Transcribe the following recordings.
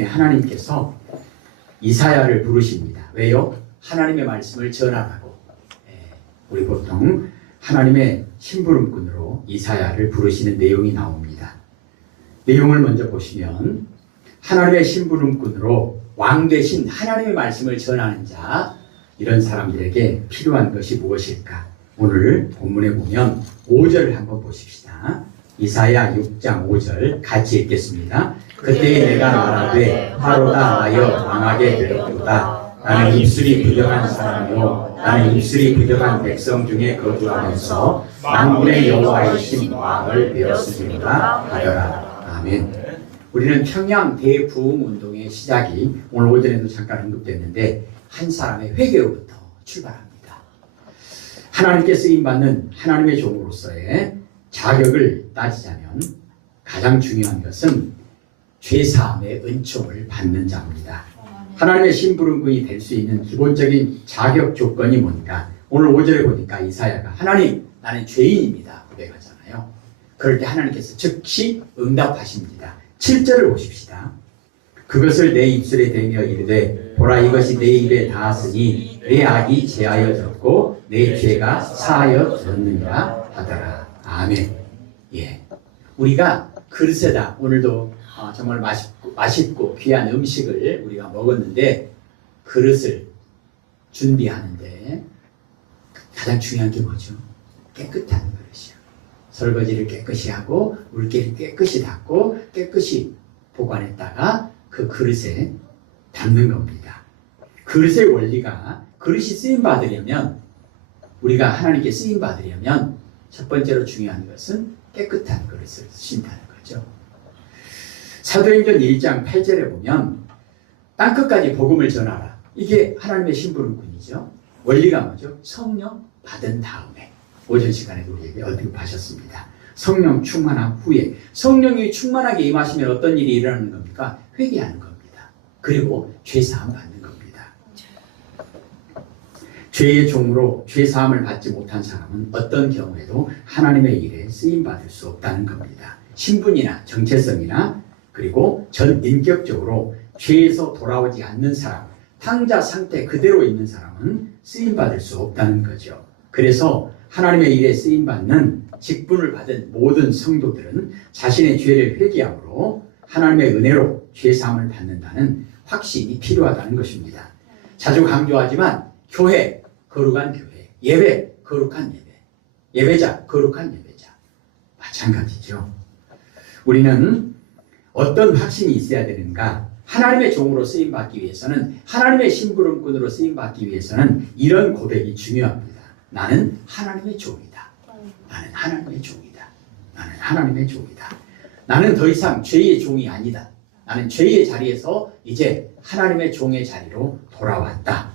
본문에 하나님께서 이사야를 부르십니다. 왜요? 하나님의 말씀을 전하라고. 우리 보통 하나님의 심부름꾼으로 이사야를 부르시는 내용이 나옵니다. 내용을 먼저 보시면 하나님의 심부름꾼으로 왕 대신 하나님의 말씀을 전하는 자, 이런 사람들에게 필요한 것이 무엇일까? 오늘 본문에 보면 5절을 한번 보십시다. 이사야 6장 5절 같이 읽겠습니다. 그때 내가 말하되 하로다 나여 왕하게 되었도다. 나는 입술이 부정한 사람이요 나는 입술이 부정한 백성 중에 거주하면서 만군의 여호와이신 왕을 배웠으리로다 하더라. 아멘. 우리는 평양 대부흥 운동의 시작이 오늘 오전에도 잠깐 언급됐는데 한 사람의 회개로부터 출발합니다. 하나님께 쓰임받는 하나님의 종으로서의 자격을 따지자면 가장 중요한 것은 죄사함의 은총을 받는 자입니다. 하나님의 심부름꾼이 될 수 있는 기본적인 자격 조건이 뭔가? 오늘 5절에 보니까 이사야가 하나님 나는 죄인입니다 고백하잖아요. 그럴 때 하나님께서 즉시 응답하십니다. 7절을 보십시다. 그것을 내 입술에 대며 이르되 보라 이것이 내 입에 닿았으니 내 악이 제하여졌고 내 죄가 사하여졌느니라 하더라. 아멘. 예, 우리가 그릇에다 오늘도 정말 맛있고 귀한 음식을 우리가 먹었는데 그릇을 준비하는데 가장 중요한 게 뭐죠? 깨끗한 그릇이요. 설거지를 깨끗이 하고 물기를 깨끗이 닦고 깨끗이 보관했다가 그 그릇에 담는 겁니다. 그릇의 원리가 그릇이 쓰임 받으려면 우리가 하나님께 쓰임 받으려면 첫 번째로 중요한 것은 깨끗한 그릇을 쓰신다는 거죠. 사도행전 1장 8절에 보면 땅끝까지 복음을 전하라. 이게 하나님의 심부름꾼이죠. 원리가 뭐죠? 성령 받은 다음에 오전 시간에도 우리에게 언급하셨습니다. 성령 충만한 후에 성령이 충만하게 임하시면 어떤 일이 일어나는 겁니까? 회개하는 겁니다. 그리고 죄사함 받는 겁니다. 죄의 종으로 죄사함을 받지 못한 사람은 어떤 경우에도 하나님의 일에 쓰임받을 수 없다는 겁니다. 신분이나 정체성이나 그리고 전 인격적으로 죄에서 돌아오지 않는 사람, 탕자 상태 그대로 있는 사람은 쓰임받을 수 없다는 거죠. 그래서 하나님의 일에 쓰임받는 직분을 받은 모든 성도들은 자신의 죄를 회개함으로 하나님의 은혜로 죄사함을 받는다는 확신이 필요하다는 것입니다. 자주 강조하지만 교회, 거룩한 교회, 예배, 거룩한 예배, 예배자, 거룩한 예배자 마찬가지죠. 우리는 어떤 확신이 있어야 되는가? 하나님의 종으로 쓰임받기 위해서는 하나님의 심부름꾼으로 쓰임받기 위해서는 이런 고백이 중요합니다. 나는 하나님의 종이다. 나는 하나님의 종이다. 나는 하나님의 종이다. 나는 더 이상 죄의 종이 아니다. 나는 죄의 자리에서 이제 하나님의 종의 자리로 돌아왔다.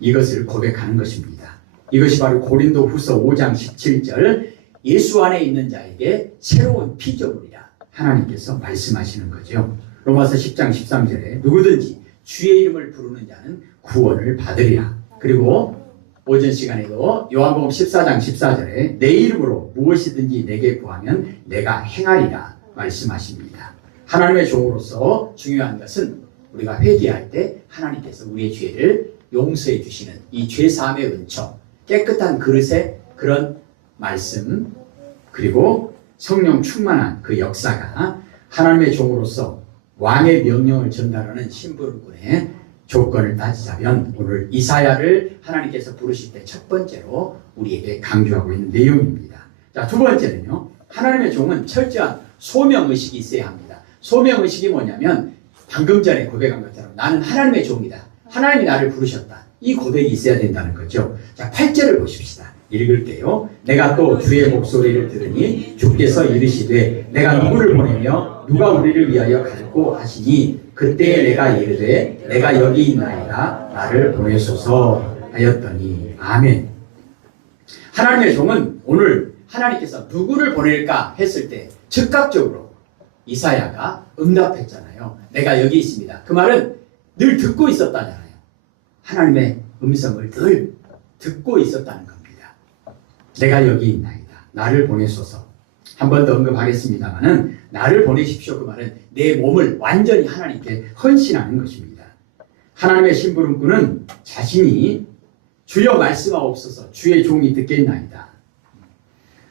이것을 고백하는 것입니다. 이것이 바로 고린도 후서 5장 17절 예수 안에 있는 자에게 새로운 피조물이라 하나님께서 말씀하시는 거죠. 로마서 10장 13절에 누구든지 주의 이름을 부르는 자는 구원을 받으리라. 그리고 오전 시간에도 요한복음 14장 14절에 내 이름으로 무엇이든지 내게 구하면 내가 행하리라 말씀하십니다. 하나님의 종으로서 중요한 것은 우리가 회개할 때 하나님께서 우리의 죄를 용서해 주시는 이 죄사함의 은총, 깨끗한 그릇의 그런 말씀, 그리고 성령 충만한 그 역사가 하나님의 종으로서 왕의 명령을 전달하는 심부름꾼의 조건을 따지자면 오늘 이사야를 하나님께서 부르실 때 첫 번째로 우리에게 강조하고 있는 내용입니다. 자, 두 번째는요. 하나님의 종은 철저한 소명의식이 있어야 합니다. 소명의식이 뭐냐면 방금 전에 고백한 것처럼 나는 하나님의 종이다. 하나님이 나를 부르셨다. 이 고백이 있어야 된다는 거죠. 자, 8절을 보십시다. 읽을게요. 내가 또 주의 목소리를 들으니 주께서 이르시되 내가 누구를 보내며 누가 우리를 위하여 갈고 하시니 그때 내가 이르되 내가 여기 있나이다 나를 보내소서 하였더니 아멘. 하나님의 종은 오늘 하나님께서 누구를 보낼까 했을 때 즉각적으로 이사야가 응답했잖아요. 내가 여기 있습니다. 그 말은 늘 듣고 있었다잖아요. 하나님의 음성을 늘 듣고 있었다는 겁니다. 내가 여기 있나이다. 나를 보내소서. 한 번 더 언급하겠습니다만은 나를 보내십시오. 그 말은 내 몸을 완전히 하나님께 헌신하는 것입니다. 하나님의 심부름꾼은 자신이 주여 말씀하옵소서 주의 종이 듣겠나이다.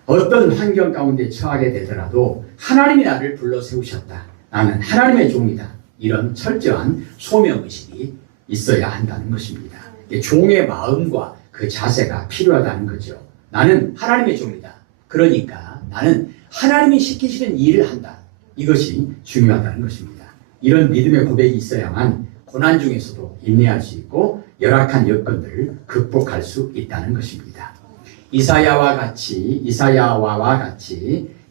어떤 환경 가운데 처하게 되더라도 하나님이 나를 불러 세우셨다. 나는 하나님의 종이다. 이런 철저한 소명의식이 있어야 한다는 것입니다. 종의 마음과 그 자세가 필요하다는 거죠. 나는 하나님의 종이다. 그러니까 나는 하나님이 시키시는 일을 한다. 이것이 중요하다는 것입니다. 이런 믿음의 고백이 있어야만 고난 중에서도 인내할 수 있고 열악한 여건들을 극복할 수 있다는 것입니다. 이사야와 같이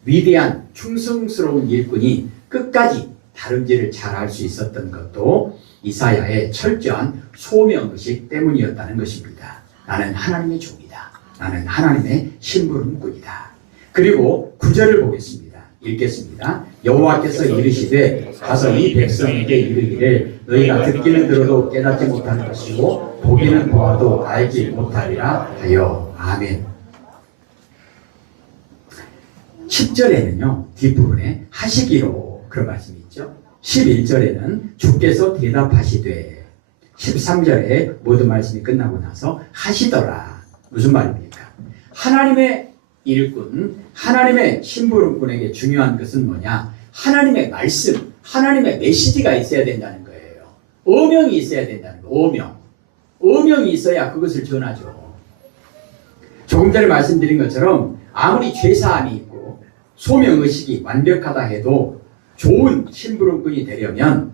위대한 충성스러운 일꾼이 끝까지 다름질을 잘할 수 있었던 것도 이사야의 철저한 소명의식 때문이었다는 것입니다. 나는 하나님의 종이다. 나는 하나님의 심부름꾼이다. 그리고 9절을 보겠습니다. 읽겠습니다. 여호와께서 이르시되 가서 이 백성에게 이르기를 너희가 듣기는 들어도 깨닫지 못할 것이고 보기는 보아도 알지 못하리라 하여. 아멘. 10절에는요 뒷부분에 하시기로 그런 말씀이 있죠. 11절에는 주께서 대답하시되 13절에 모든 말씀이 끝나고 나서 하시더라. 무슨 말입니까? 하나님의 일꾼, 하나님의 심부름꾼에게 중요한 것은 뭐냐? 하나님의 말씀, 하나님의 메시지가 있어야 된다는 거예요. 어명이 있어야 된다는 거예요. 어명이 있어야 그것을 전하죠. 조금 전에 말씀드린 것처럼 아무리 죄사함이 있고 소명의식이 완벽하다 해도 좋은 심부름꾼이 되려면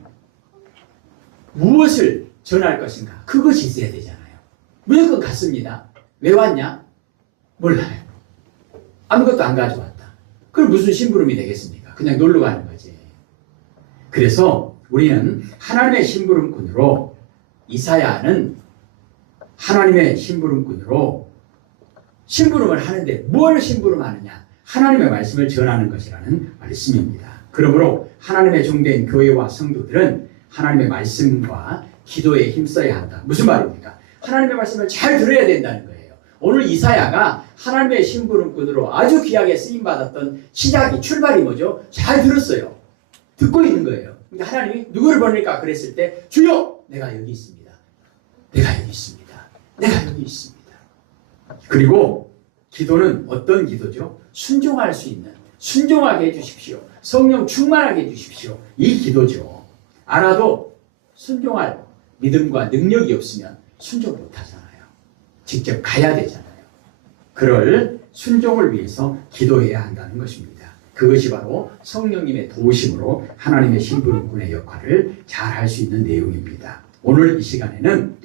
무엇을 전할 것인가? 그것이 있어야 되잖아요. 무조건 갔습니다. 왜 왔냐? 몰라요. 아무것도 안 가져왔다. 그럼 무슨 심부름이 되겠습니까? 그냥 놀러 가는 거지. 그래서 우리는 하나님의 심부름꾼으로 이사야는 하나님의 심부름꾼으로 심부름을 하는데 뭘 심부름하느냐? 하나님의 말씀을 전하는 것이라는 말씀입니다. 그러므로 하나님의 종된 교회와 성도들은 하나님의 말씀과 기도에 힘써야 한다. 무슨 말입니까? 하나님의 말씀을 잘 들어야 된다는 거예요. 오늘 이사야가 하나님의 심부름꾼으로 아주 귀하게 쓰임받았던 시작이 출발이 뭐죠? 잘 들었어요. 듣고 있는 거예요. 근데 하나님이 누구를 보낼까 그랬을 때 주여 내가 여기 있습니다. 내가 여기 있습니다. 내가 여기 있습니다. 그리고 기도는 어떤 기도죠? 순종할 수 있는, 순종하게 해주십시오. 성령 충만하게 해주십시오. 이 기도죠. 알아도 순종할 믿음과 능력이 없으면 순종 못하잖아요. 직접 가야 되잖아요. 그럴 순종을 위해서 기도해야 한다는 것입니다. 그것이 바로 성령님의 도우심으로 하나님의 심부름꾼의 역할을 잘 할 수 있는 내용입니다. 오늘 이 시간에는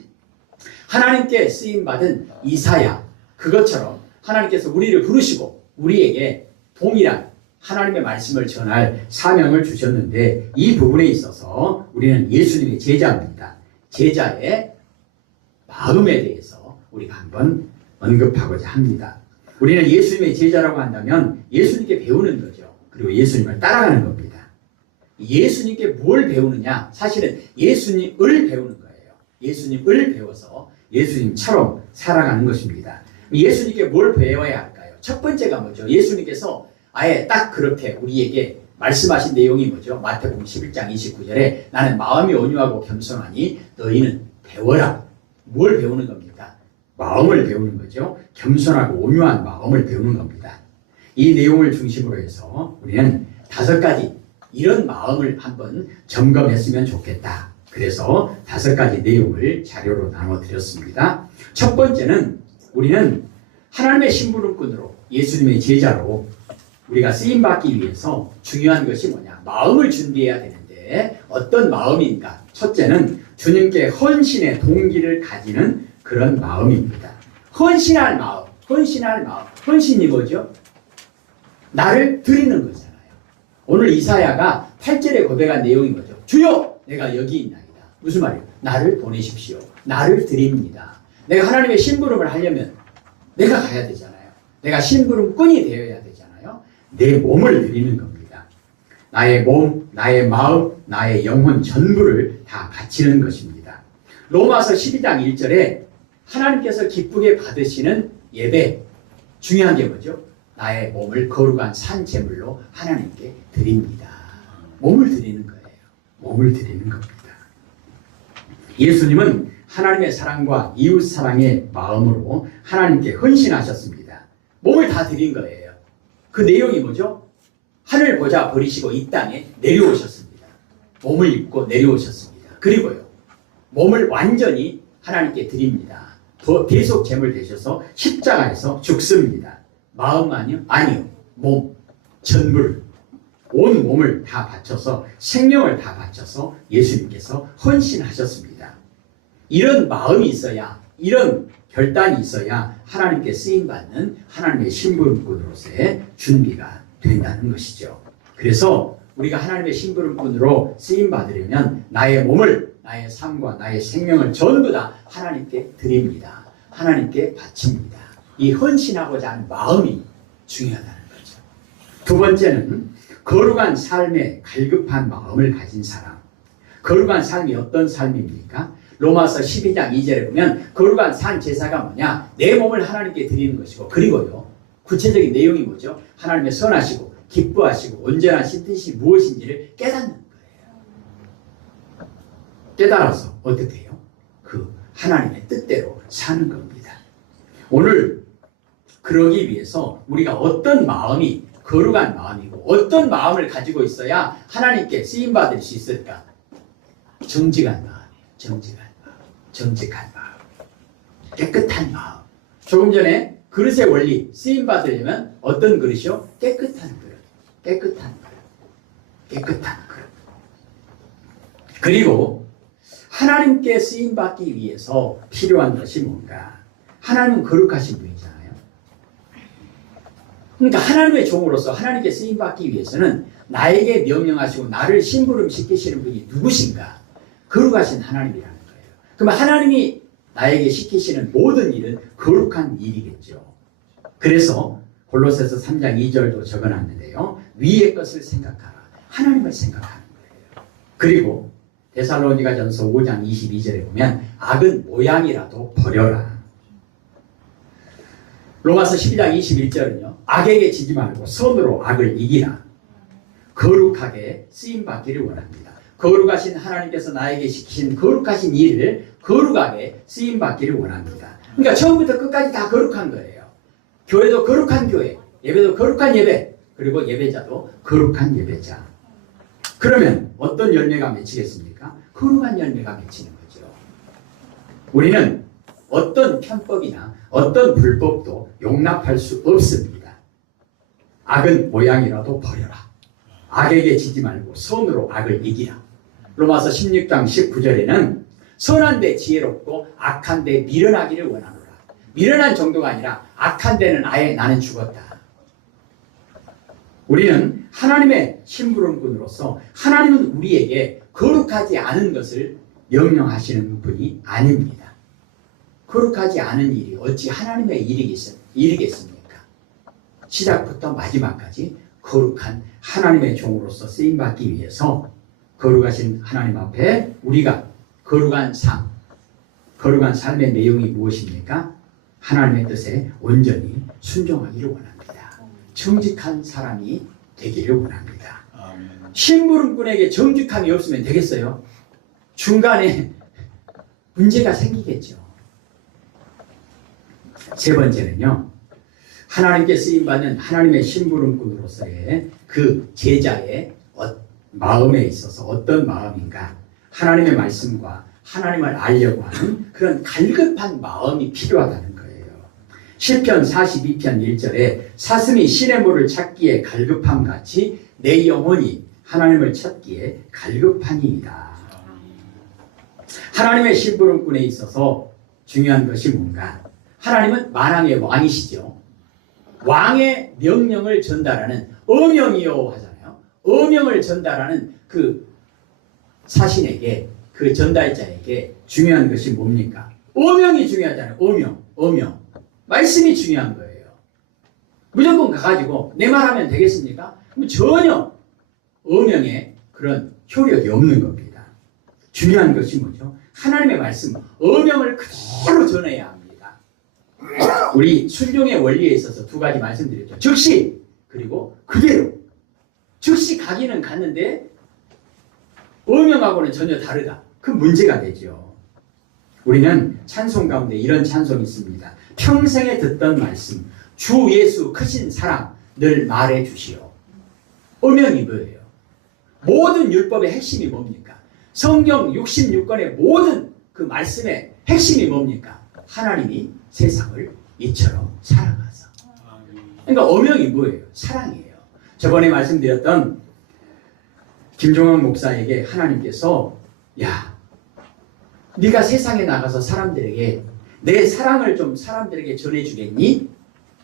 하나님께 쓰임받은 이사야, 그것처럼 하나님께서 우리를 부르시고 우리에게 동일한 하나님의 말씀을 전할 사명을 주셨는데 이 부분에 있어서 우리는 예수님의 제자입니다. 제자의 마음에 대해서 우리가 한번 언급하고자 합니다. 우리는 예수님의 제자라고 한다면 예수님께 배우는 거죠. 그리고 예수님을 따라가는 겁니다. 예수님께 뭘 배우느냐? 사실은 예수님을 배우는 거예요. 예수님을 배워서 예수님처럼 살아가는 것입니다. 예수님께 뭘 배워야 할까요? 첫 번째가 뭐죠? 예수님께서 아예 딱 그렇게 우리에게 말씀하신 내용이 뭐죠? 마태복음 11장 29절에 나는 마음이 온유하고 겸손하니 너희는 배워라. 뭘 배우는 겁니까? 마음을 배우는 거죠. 겸손하고 온유한 마음을 배우는 겁니다. 이 내용을 중심으로 해서 우리는 5가지 이런 마음을 한번 점검했으면 좋겠다. 그래서 5가지 내용을 자료로 나눠드렸습니다. 첫 번째는 우리는 하나님의 심부름꾼으로 예수님의 제자로 우리가 쓰임받기 위해서 중요한 것이 뭐냐? 마음을 준비해야 되는데 어떤 마음인가? 첫째는 주님께 헌신의 동기를 가지는 그런 마음입니다. 헌신할 마음. 헌신이 뭐죠? 나를 드리는 거잖아요. 오늘 이사야가 8절에 고백한 내용이 뭐죠? 주여! 내가 여기 있나이다. 무슨 말이에요? 나를 보내십시오. 나를 드립니다. 내가 하나님의 심부름을 하려면 내가 가야 되잖아요. 내가 심부름꾼이 되어야 되잖아요. 내 몸을 드리는 겁니다. 나의 몸, 나의 마음, 나의 영혼 전부를 다 바치는 것입니다. 로마서 12장 1절에 하나님께서 기쁘게 받으시는 예배, 중요한 게 뭐죠? 나의 몸을 거룩한 산 제물로 하나님께 드립니다. 몸을 드리는 거예요. 몸을 드리는 겁니다. 예수님은 하나님의 사랑과 이웃 사랑의 마음으로 하나님께 헌신하셨습니다. 몸을 다 드린 거예요. 그 내용이 뭐죠? 하늘 보좌 버리시고 이 땅에 내려오셨습니다. 몸을 입고 내려오셨습니다. 그리고요, 몸을 완전히 하나님께 드립니다. 대속 제물 되셔서 십자가에서 죽습니다. 마음만요? 아니요. 몸, 전부를, 온 몸을 다 바쳐서, 생명을 다 바쳐서 예수님께서 헌신하셨습니다. 이런 마음이 있어야, 이런 결단이 있어야 하나님께 쓰임받는 하나님의 신부름꾼으로서의 준비가 된다는 것이죠. 그래서 우리가 하나님의 신부름꾼으로 쓰임받으려면 나의 몸을, 나의 삶과 나의 생명을 전부 다 하나님께 드립니다. 하나님께 바칩니다. 이 헌신하고자 하는 마음이 중요하다는 거죠. 두 번째는 거룩한 삶에 갈급한 마음을 가진 사람. 거룩한 삶이 어떤 삶입니까? 로마서 12장 2절에 보면 거룩한 산 제사가 뭐냐? 내 몸을 하나님께 드리는 것이고, 그리고요, 구체적인 내용이 뭐죠? 하나님의 선하시고 기뻐하시고 온전하신 뜻이 무엇인지를 깨닫는 거예요. 깨달아서 어떻게 해요? 그 하나님의 뜻대로 사는 겁니다. 오늘 그러기 위해서 우리가 어떤 마음이 거룩한 마음이고 어떤 마음을 가지고 있어야 하나님께 쓰임받을 수 있을까? 정직한 마음이에요. 정직한 마음. 깨끗한 마음. 조금 전에 그릇의 원리, 쓰임받으려면 어떤 그릇이요? 깨끗한 그릇. 그리고 하나님께 쓰임받기 위해서 필요한 것이 뭔가? 하나님은 거룩하신 분이잖아요. 그러니까 하나님의 종으로서 하나님께 쓰임받기 위해서는 나에게 명령하시고 나를 심부름시키시는 분이 누구신가? 거룩하신 하나님이라는 거예요. 그러면 하나님이 나에게 시키시는 모든 일은 거룩한 일이겠죠. 그래서 골로새서 3장 2절도 적어놨는데요. 위의 것을 생각하라. 하나님을 생각하는 거예요. 그리고 데살로니가전서 5장 22절에 보면 악은 모양이라도 버려라. 로마서 12장 21절은요. 악에게 지지 말고 선으로 악을 이기라. 거룩하게 쓰임받기를 원합니다. 거룩하신 하나님께서 나에게 시키신 거룩하신 일을 거룩하게 쓰임받기를 원합니다. 그러니까 처음부터 끝까지 다 거룩한 거예요. 교회도 거룩한 교회, 예배도 거룩한 예배, 그리고 예배자도 거룩한 예배자. 그러면 어떤 열매가 맺히겠습니까? 거룩한 열매가 맺히는 거죠. 우리는 어떤 편법이나 어떤 불법도 용납할 수 없습니다. 악은 모양이라도 버려라. 악에게 지지 말고 선으로 악을 이기라. 로마서 16장 19절에는 선한 데 지혜롭고 악한 데 미련하기를 원하노라. 미련한 정도가 아니라 악한 데는 아예 나는 죽었다. 우리는 하나님의 심부름꾼으로서 하나님은 우리에게 거룩하지 않은 것을 명령하시는 분이 아닙니다. 거룩하지 않은 일이 어찌 하나님의 일이겠습니까? 시작부터 마지막까지 거룩한 하나님의 종으로서 쓰임받기 위해서 거룩하신 하나님 앞에 우리가 거룩한 삶, 거룩한 삶의 내용이 무엇입니까? 하나님의 뜻에 온전히 순종하기를 원합니다. 정직한 사람이 되기를 원합니다. 심부름꾼에게 정직함이 없으면 되겠어요? 중간에 문제가 생기겠죠. 세 번째는요. 하나님께 쓰임받는 하나님의 심부름꾼으로서의 그 제자의 마음에 있어서 어떤 마음인가? 하나님의 말씀과 하나님을 알려고 하는 그런 갈급한 마음이 필요하다는 거예요. 시편 42편 1절에 사슴이 시냇물을 찾기에 갈급함 같이 내 영혼이 하나님을 찾기에 갈급하니이다. 하나님의 심부름꾼에 있어서 중요한 것이 뭔가? 하나님은 만왕의 왕이시죠. 왕의 명령을 전달하는 어명이요 하잖아요. 어명을 전달하는 그 사신에게, 그 전달자에게 중요한 것이 뭡니까? 어명이 중요하잖아요. 어명. 말씀이 중요한 거예요. 무조건 가가지고 내 말하면 되겠습니까? 그럼 전혀 어명에 그런 효력이 없는 겁니다. 중요한 것이 뭐죠? 하나님의 말씀, 어명을 그대로 전해야 합니다. 우리 순종의 원리에 있어서 두 가지 말씀드렸죠. 즉시 그리고 그대로. 즉시 가기는 갔는데 음영하고는 전혀 다르다. 그 문제가 되죠. 우리는 찬송 가운데 이런 찬송이 있습니다. 평생에 듣던 말씀, 주 예수 크신 사랑 늘 말해 주시오. 음영이 뭐예요? 모든 율법의 핵심이 뭡니까? 성경 66권의 모든 그 말씀의 핵심이 뭡니까? 하나님이 세상을 이처럼 사랑하사. 그러니까 음영이 뭐예요? 사랑이에요. 저번에 말씀드렸던 김종환 목사에게 하나님께서 야, 네가 세상에 나가서 사람들에게 내 사랑을 좀 사람들에게 전해주겠니?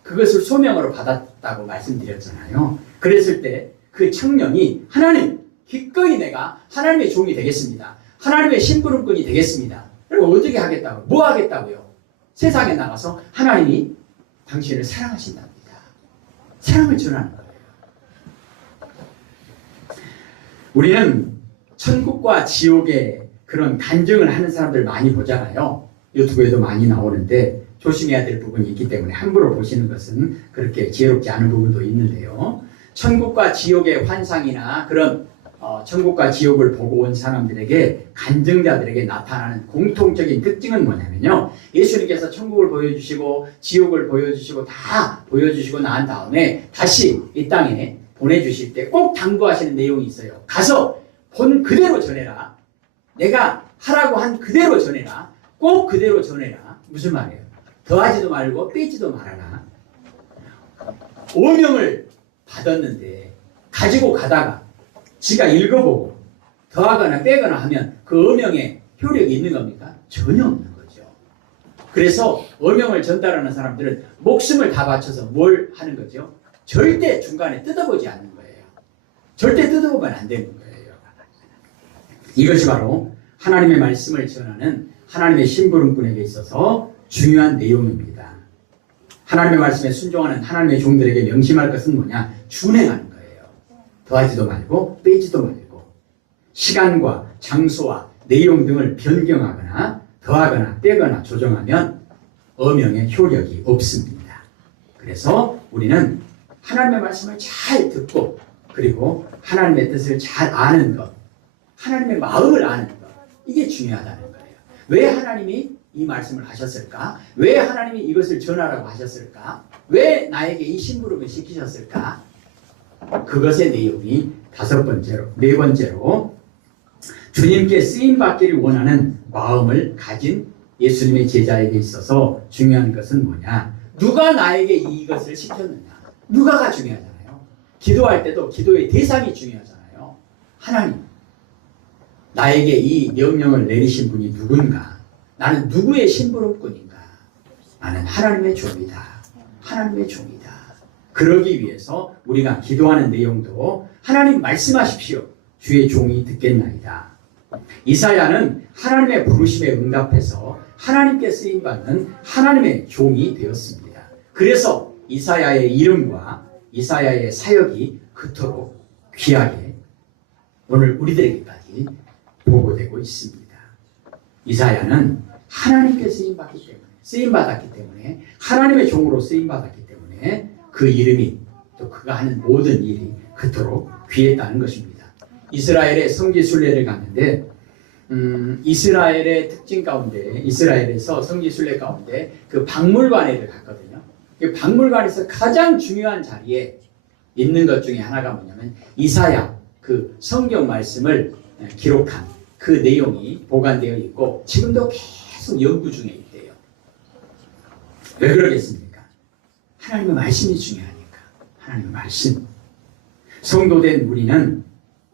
그것을 소명으로 받았다고 말씀드렸잖아요. 그랬을 때 그 청년이 하나님, 기꺼이 내가 하나님의 종이 되겠습니다. 하나님의 심부름꾼이 되겠습니다. 그리고 어떻게 하겠다고? 뭐 하겠다고요? 세상에 나가서 하나님이 당신을 사랑하신답니다. 사랑을 전하는 거예요. 우리는 천국과 지옥의 그런 간증을 하는 사람들 많이 보잖아요. 유튜브에도 많이 나오는데 조심해야 될 부분이 있기 때문에 함부로 보시는 것은 그렇게 지혜롭지 않은 부분도 있는데요. 천국과 지옥의 환상이나 그런 천국과 지옥을 보고 온 사람들에게 간증자들에게 나타나는 공통적인 특징은 뭐냐면요. 예수님께서 천국을 보여주시고 지옥을 보여주시고 다 보여주시고 난 다음에 다시 이 땅에 보내주실 때 꼭 당부하시는 내용이 있어요. 가서 본 그대로 전해라. 내가 하라고 한 그대로 전해라. 꼭 그대로 전해라. 무슨 말이에요? 더하지도 말고 빼지도 말아라. 오명을 받았는데 가지고 가다가 지가 읽어보고 더하거나 빼거나 하면 그 어명에 효력이 있는 겁니까? 전혀 없는 거죠. 그래서 어명을 전달하는 사람들은 목숨을 다 바쳐서 뭘 하는 거죠? 절대 중간에 뜯어보지 않는 거예요. 절대 뜯어보면 안 되는 거예요. 이것이 바로 하나님의 말씀을 전하는 하나님의 심부름꾼에게 있어서 중요한 내용입니다. 하나님의 말씀에 순종하는 하나님의 종들에게 명심할 것은 뭐냐? 준행하는 거예요. 더하지도 말고 빼지도 말고 시간과 장소와 내용 등을 변경하거나 더하거나 빼거나 조정하면 어명의 효력이 없습니다. 그래서 우리는 하나님의 말씀을 잘 듣고 그리고 하나님의 뜻을 잘 아는 것, 하나님의 마음을 아는 것, 이게 중요하다는 거예요. 왜 하나님이 이 말씀을 하셨을까? 왜 하나님이 이것을 전하라고 하셨을까? 왜 나에게 이 심부름을 시키셨을까? 그것의 내용이 네 번째로 주님께 쓰임받기를 원하는 마음을 가진 예수님의 제자에게 있어서 중요한 것은 뭐냐? 누가 나에게 이것을 시켰느냐? 누가가 중요하잖아요. 기도할 때도 기도의 대상이 중요하잖아요. 하나님, 나에게 이 명령을 내리신 분이 누군가? 나는 누구의 심부름꾼인가? 나는 하나님의 종이다. 하나님의 종이다. 그러기 위해서 우리가 기도하는 내용도 하나님 말씀하십시오. 주의 종이 듣겠나이다. 이사야는 하나님의 부르심에 응답해서 하나님께 쓰임받는 하나님의 종이 되었습니다. 그래서 이사야의 이름과 이사야의 사역이 그토록 귀하게 오늘 우리들에게까지 보고되고 있습니다. 이사야는 하나님께 쓰임받았기 때문에 하나님의 종으로 쓰임받았기 때문에 그 이름이 또 그가 하는 모든 일이 그토록 귀했다는 것입니다. 이스라엘의 성지순례를 갔는데 이스라엘의 특징 가운데 이스라엘에서 성지순례 가운데 그 박물관에 갔거든요. 그 박물관에서 가장 중요한 자리에 있는 것 중에 하나가 뭐냐면 이사야 그 성경 말씀을 기록한 그 내용이 보관되어 있고 지금도 계속 연구 중에 있대요. 왜 그러겠습니까? 하나님의 말씀이 중요하니까. 하나님의 말씀. 성도된 우리는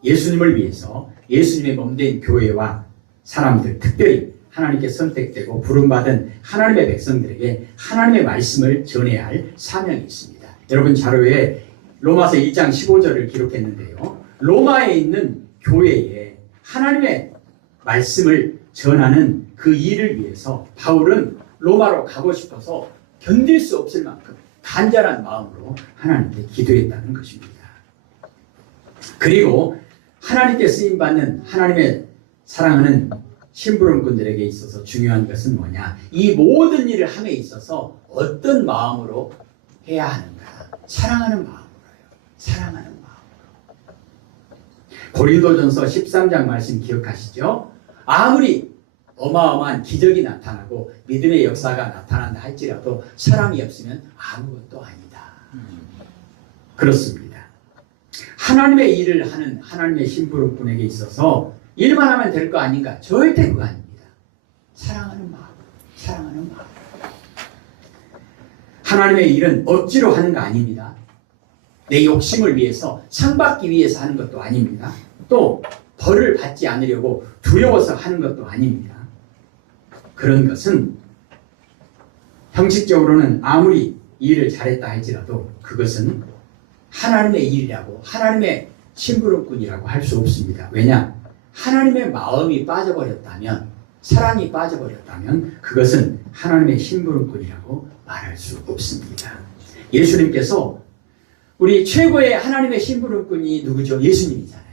예수님을 위해서 예수님의 몸된 교회와 사람들, 특별히 하나님께 선택되고 부름받은 하나님의 백성들에게 하나님의 말씀을 전해야 할 사명이 있습니다. 여러분 자료에 로마서 1장 15절을 기록했는데요. 로마에 있는 교회에 하나님의 말씀을 전하는 그 일을 위해서 바울은 로마로 가고 싶어서 견딜 수 없을 만큼 간절한 마음으로 하나님께 기도했다는 것입니다. 그리고 하나님께 쓰임받는 하나님의 사랑하는 심부름꾼들에게 있어서 중요한 것은 뭐냐? 이 모든 일을 함에 있어서 어떤 마음으로 해야 하는가? 사랑하는 마음으로요. 사랑하는 마음으로. 고린도전서 13장 말씀 기억하시죠? 아무리 어마어마한 기적이 나타나고 믿음의 역사가 나타난다 할지라도 사랑이 없으면 아무것도 아니다. 그렇습니다. 하나님의 일을 하는 하나님의 심부름꾼에게 있어서 일만 하면 될 거 아닌가? 절대 그거 아닙니다. 사랑하는 마음, 사랑하는 마음. 하나님의 일은 억지로 하는 거 아닙니다. 내 욕심을 위해서, 상 받기 위해서 하는 것도 아닙니다. 또 벌을 받지 않으려고 두려워서 하는 것도 아닙니다. 그런 것은 형식적으로는 아무리 일을 잘했다 할지라도 그것은 하나님의 일이라고, 하나님의 심부름꾼이라고 할 수 없습니다. 왜냐? 하나님의 마음이 빠져버렸다면, 사랑이 빠져버렸다면 그것은 하나님의 심부름꾼이라고 말할 수 없습니다. 예수님께서 우리 최고의 하나님의 심부름꾼이 누구죠? 예수님이잖아요.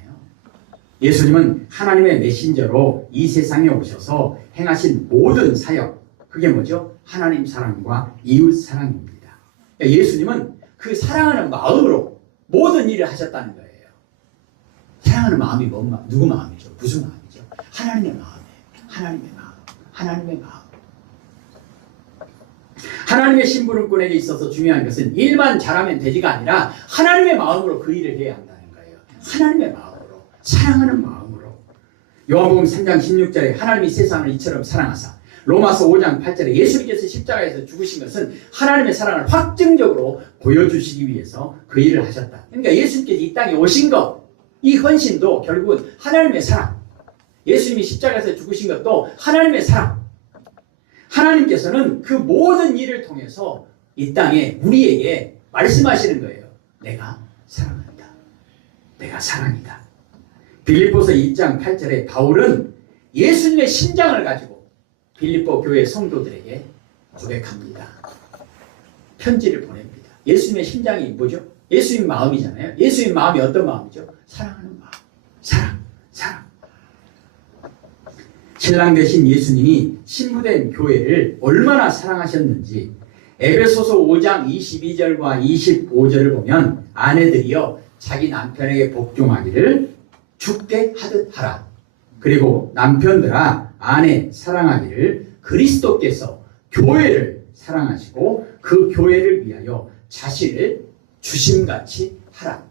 예수님은 하나님의 메신저로 이 세상에 오셔서 행하신 모든 사역, 그게 뭐죠? 하나님 사랑과 이웃 사랑입니다. 예수님은 그 사랑하는 마음으로 모든 일을 하셨다는 거예요. 사랑하는 마음이 뭔 마음? 누구 마음이죠? 무슨 마음이죠? 하나님의 마음이에요. 하나님의 마음. 하나님의 마음. 하나님의 심부름꾼에게 있어서 중요한 것은 일만 잘하면 되지가 아니라 하나님의 마음으로 그 일을 해야 한다는 거예요. 하나님의 마음으로, 사랑하는 마음으로. 요한복음 3장 16절에 하나님이 세상을 이처럼 사랑하사, 로마서 5장 8절에 예수님께서 십자가에서 죽으신 것은 하나님의 사랑을 확증적으로 보여주시기 위해서 그 일을 하셨다. 그러니까 예수님께서 이 땅에 오신 것, 이 헌신도 결국은 하나님의 사랑. 예수님이 십자가에서 죽으신 것도 하나님의 사랑. 하나님께서는 그 모든 일을 통해서 이 땅에 우리에게 말씀하시는 거예요. 내가 사랑한다. 내가 사랑이다. 빌립보서 2장 8절에 바울은 예수님의 심장을 가지고 빌립보 교회 성도들에게 고백합니다. 편지를 보냅니다. 예수님의 심장이 뭐죠? 예수님 마음이잖아요. 예수님 마음이 어떤 마음이죠? 사랑하는 마음. 사랑, 사랑. 신랑 되신 예수님이 신부된 교회를 얼마나 사랑하셨는지 에베소서 5장 22절과 25절을 보면 아내들이여 자기 남편에게 복종하기를 죽게 하듯 하라. 그리고 남편들아 아내 사랑하기를 그리스도께서 교회를 사랑하시고 그 교회를 위하여 자신을 주심같이 하라.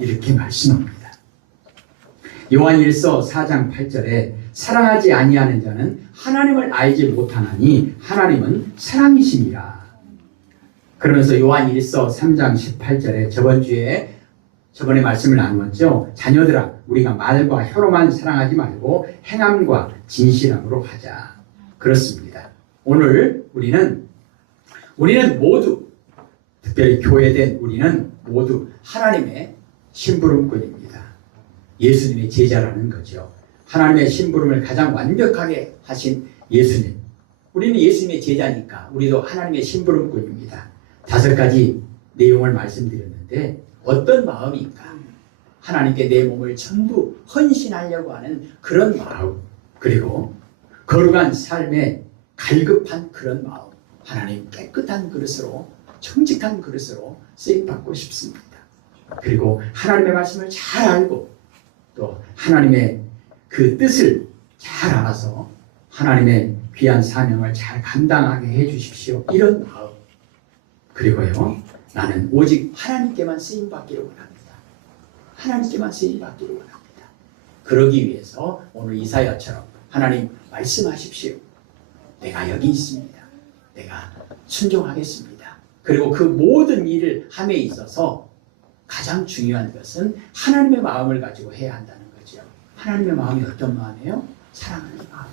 이렇게 말씀합니다. 요한일서 4장 8절에 사랑하지 아니하는 자는 하나님을 알지 못하나니 하나님은 사랑이심이라. 그러면서 요한일서 3장 18절에 저번에 말씀을 나누었죠. 자녀들아 우리가 말과 혀로만 사랑하지 말고 행함과 진실함으로 하자. 그렇습니다. 오늘 우리는 모두, 특별히 교회된 우리는 모두 하나님의 심부름꾼입니다. 예수님의 제자라는 거죠. 하나님의 심부름을 가장 완벽하게 하신 예수님. 우리는 예수님의 제자니까 우리도 하나님의 심부름꾼입니다. 5가지 내용을 말씀드렸는데 어떤 마음인가? 하나님께 내 몸을 전부 헌신하려고 하는 그런 마음, 그리고 거룩한 삶에 갈급한 그런 마음, 하나님 깨끗한 그릇으로, 정직한 그릇으로 쓰임받고 싶습니다. 그리고 하나님의 말씀을 잘 알고 또 하나님의 그 뜻을 잘 알아서 하나님의 귀한 사명을 잘 감당하게 해주십시오. 이런 마음. 그리고요, 나는 오직 하나님께만 쓰임받기를 원합니다. 하나님께만 쓰임받기를 원합니다. 그러기 위해서 오늘 이사야처럼 하나님 말씀하십시오. 내가 여기 있습니다. 내가 순종하겠습니다. 그리고 그 모든 일을 함에 있어서 가장 중요한 것은 하나님의 마음을 가지고 해야 한다는 거죠. 하나님의 마음이 어떤 마음이에요? 사랑하는 마음.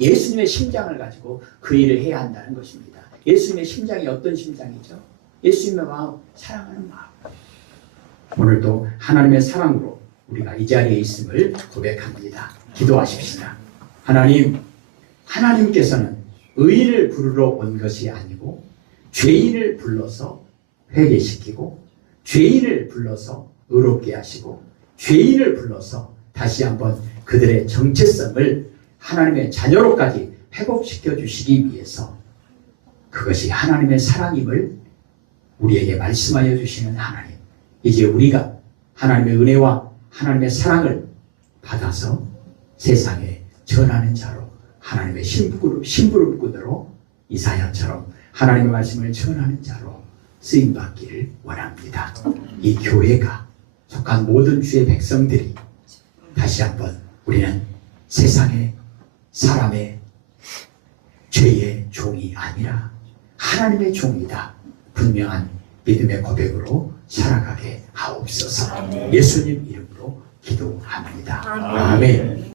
예수님의 심장을 가지고 그 일을 해야 한다는 것입니다. 예수님의 심장이 어떤 심장이죠? 예수님의 마음, 사랑하는 마음. 오늘도 하나님의 사랑으로 우리가 이 자리에 있음을 고백합니다. 기도하십시다. 하나님께서는 의인을 부르러 온 것이 아니고 죄인을 불러서 회개시키고 죄인을 불러서 의롭게 하시고 죄인을 불러서 다시 한번 그들의 정체성을 하나님의 자녀로까지 회복시켜 주시기 위해서 그것이 하나님의 사랑임을 우리에게 말씀하여 주시는 하나님. 이제 우리가 하나님의 은혜와 하나님의 사랑을 받아서 세상에 전하는 자로 하나님의 심부름꾼으로 이사야처럼 하나님의 말씀을 전하는 자로 쓰임받기를 원합니다. 이 교회가 속한 모든 주의 백성들이 다시 한번 우리는 세상의 사람의 죄의 종이 아니라 하나님의 종이다. 분명한 믿음의 고백으로 살아가게 하옵소서. 예수님 이름으로 기도합니다. 아멘.